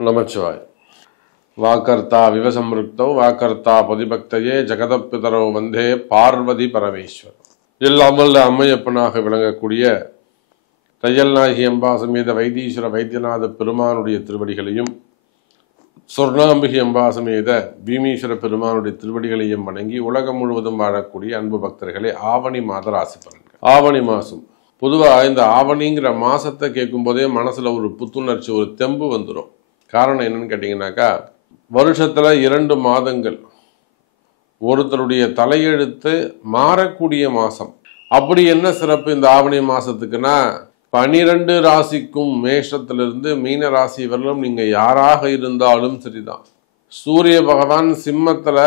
நமச்சிவாய். வாக்கர்த்தா விவசம்ருக்தௌ வாக்கர்த்தா பதிபக்தயே ஜெகதப்பிதரோ வந்தே பார்வதி பரமேஸ்வர். எல்லாம் வல்ல அம்மையப்பனாக விளங்கக்கூடிய தையல்நாயகி அம்பா சமேத வைத்தீஸ்வர வைத்தியநாத பெருமானுடைய திருவடிகளையும் சொர்ணாம்பிகை அம்பா சமேத பீமீஸ்வர பெருமானுடைய திருவடிகளையும் வணங்கி உலகம் முழுவதும் வாழக்கூடிய அன்பு பக்தர்களே, ஆவணி மாத ராசி பலன்கள். ஆவணி மாதம் பொதுவாக இந்த ஆவணிங்கிற மாதத்தை கேட்கும் போதே மனசில் ஒரு புத்துணர்ச்சி, ஒரு தெம்பு வந்துடும். காரணம் என்னன்னு கேட்டிங்கனாக்கா, வருஷத்தில் 2 மாதங்கள் ஒருத்தருடைய தலையெழுத்து மாறக்கூடிய மாதம். அப்படி என்ன சிறப்பு இந்த ஆவணி மாதத்துக்குன்னா, 12 ராசிக்கும் மேஷத்திலிருந்து மீன ராசி வரலும் நீங்கள் யாராக இருந்தாலும் சரிதான், சூரிய பகவான் சிம்மத்தில்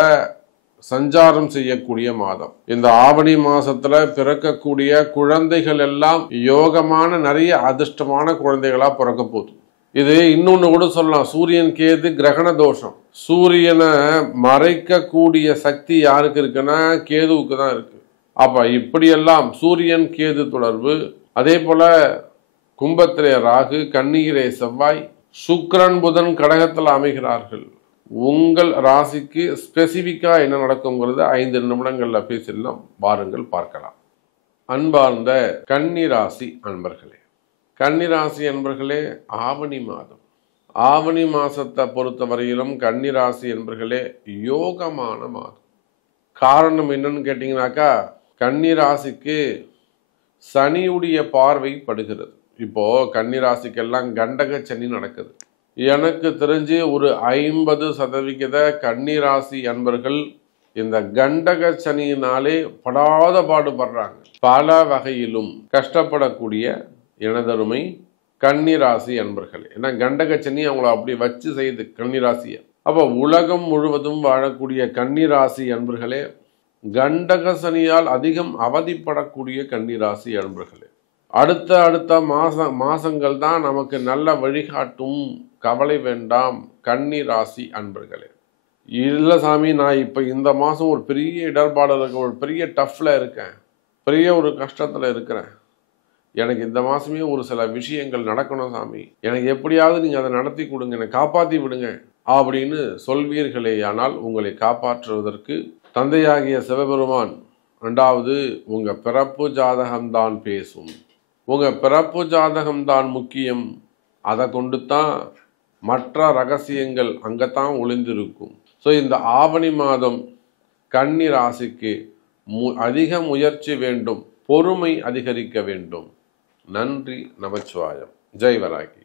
சஞ்சாரம் செய்யக்கூடிய மாதம். இந்த ஆவணி மாசத்துல பிறக்கக்கூடிய குழந்தைகள் எல்லாம் யோகமான நிறைய அதிர்ஷ்டமான குழந்தைகளா பிறக்க போகுது. இது இன்னொன்னு கூட சொல்லலாம், சூரியன் கேது கிரகண தோஷம். சூரியனை மறைக்கக்கூடிய சக்தி யாருக்கு இருக்குன்னா கேதுவுக்கு தான் இருக்கு. அப்ப இப்படியெல்லாம் சூரியன் கேது தொடர்பு, அதே போல கும்பத்திலே ராகு, கன்னியிலே செவ்வாய், சுக்கிரன் புதன் கடகத்தில் அமைகிறார்கள். உங்கள் ராசிக்கு ஸ்பெசிஃபிக்கா என்ன நடக்குங்கிறது 5 நிமிடங்கள்ல பேசிடலாம், வாருங்கள் பார்க்கலாம். அன்பார்ந்த கன்னிராசி அன்பர்களே, கன்னிராசி அன்பர்களே, ஆவணி மாதம், ஆவணி மாசத்தை பொறுத்த வரையிலும் கன்னிராசி என்பர்களே யோகமான மாதம். காரணம் என்னன்னு கேட்டீங்கன்னாக்கா, கன்னிராசிக்கு சனியுடைய பார்வை படுகிறது. இப்போ கன்னிராசிக்கெல்லாம் கண்டக சனி நடக்குது. எனக்கு தெரிஞ்சு ஒரு 50% கன்னிராசி அன்பர்கள் இந்த கண்டக சனியினாலே படாத பாடுபடுறாங்க. பல வகையிலும் கஷ்டப்படக்கூடிய எனதருமை கன்னிராசி அன்பர்களே. ஏன்னா கண்டக சனி அவங்கள அப்படி வச்சு செய்யுது கன்னிராசியை. அப்போ உலகம் முழுவதும் வாழக்கூடிய கன்னிராசி அன்பர்களே, கண்டக சனியால் அதிகம் அவதிப்படக்கூடிய கன்னிராசி அன்பர்களே, அடுத்த மாசங்கள் தான் நமக்கு நல்ல வழிகாட்டும். கவலை வேண்டாம் கன்னிராசி அன்பர்களே. இல்லை சாமி, நான் இப்போ இந்த மாதம் ஒரு பெரிய இடர்பாடு இருக்க, ஒரு பெரிய டஃப்ல இருக்கேன், பெரிய ஒரு கஷ்டத்தில் இருக்கிறேன், எனக்கு இந்த மாதமே ஒரு சில விஷயங்கள் நடக்கணும் சாமி, எனக்கு எப்படியாவது நீங்கள் அதை நடத்தி கொடுங்க, என்னை காப்பாற்றி விடுங்க அப்படின்னு சொல்வீர்களே. ஆனால் உங்களை காப்பாற்றுவதற்கு தந்தையாகிய சிவபெருமான் 2வது உங்கள் பிறப்பு ஜாதகம்தான் பேசும். உங்கள் பிறப்பு ஜாதகம்தான் முக்கியம். அதை கொண்டு தான் மற்ற ரகசியங்கள் அங்கத்தான் ஒளிந்திருக்கும். ஸோ இந்த ஆவணி மாதம் கன்னி ராசிக்கு அதிக முயற்சி வேண்டும், பொறுமை அதிகரிக்க வேண்டும். நன்றி, நமச்சிவாயம். ஜெய் வராகி.